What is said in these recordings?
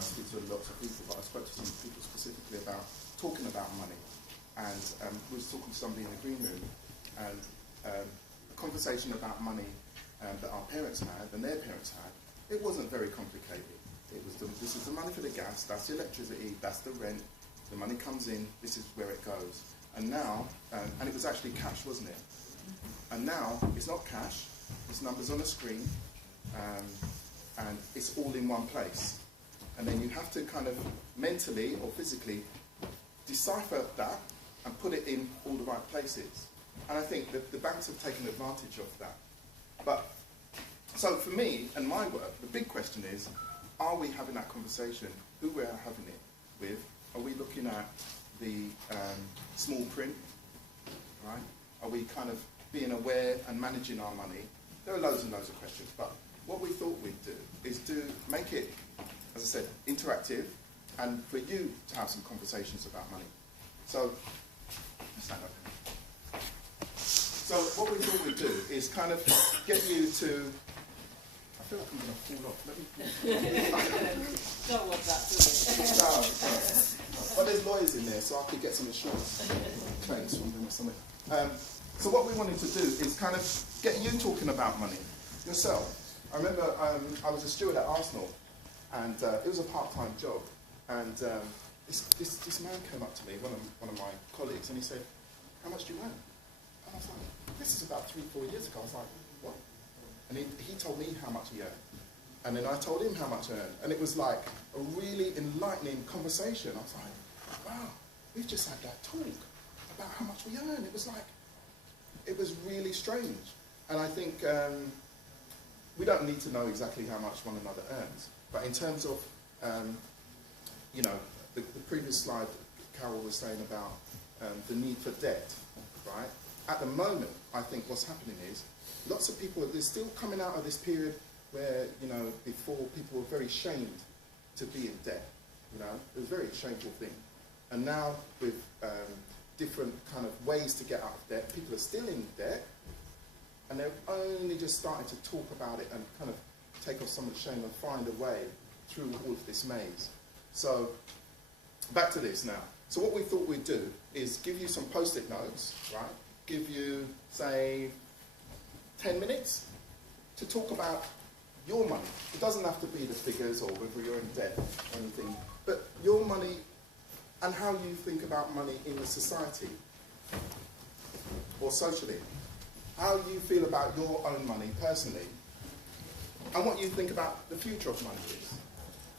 I speak to lots of people, but I spoke to some people specifically about talking about money. And we was talking to somebody in the green room, and a conversation about money that our parents had and their parents had, it wasn't very complicated. It was, this is the money for the gas, that's the electricity, that's the rent, the money comes in, this is where it goes. And now, and it was actually cash, wasn't it? And now, it's not cash, it's numbers on a screen, and it's all in one place. And then you have to kind of mentally or physically decipher that and put it in all the right places. And I think that the banks have taken advantage of that. But, so for me and my work, the big question is, are we having that conversation? Who we're having it with? Are we looking at the small print, right? Are we kind of being aware and managing our money? There are loads and loads of questions, but what we thought we'd do is to make it, as I said, interactive, and for you to have some conversations about money. So, let's stand up. So what we thought we'd do is kind of get you to, I feel like I'm going to fall off. Let me. Don't want that, do we? No. Well, there's lawyers in there, so I could get some insurance claims from them or something. So what we wanted to do is kind of get you talking about money yourself. I remember I was a steward at Arsenal, and it was a part-time job. And this man came up to me, one of my colleagues, and he said, "How much do you earn?" And I was like, this is about 3-4 years ago. I was like, what? And he told me how much he earned. And then I told him how much I earned. And it was like a really enlightening conversation. I was like, wow, we've just had that talk about how much we earn. It was like, it was really strange. And I think we don't need to know exactly how much one another earns. But in terms of, you know, the previous slide, Carol was saying about the need for debt, right? At the moment, I think what's happening is lots of people, they're still coming out of this period where, you know, before people were very shamed to be in debt, you know, it was a very shameful thing. And now with different kind of ways to get out of debt, people are still in debt, and they're only just starting to talk about it and kind of take off some of the shame and find a way through all of this maze. So, back to this now. So what we thought we'd do is give you some post-it notes, right? Give you, say, 10 minutes to talk about your money. It doesn't have to be the figures or whether you're in debt or anything, but your money and how you think about money in the society or socially. How you feel about your own money personally, and what you think about the future of money is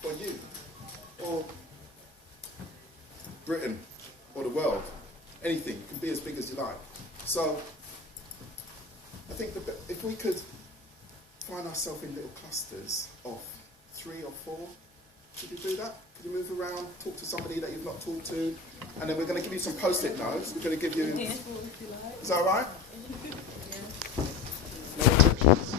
for you, or Britain, or the world. Anything, it can be as big as you like. So, I think that if we could find ourselves in little clusters of 3 or 4, could you do that? Could you move around, talk to somebody that you've not talked to, and then we're going to give you some post-it notes. We're going to give you... Is that all right? No restrictions.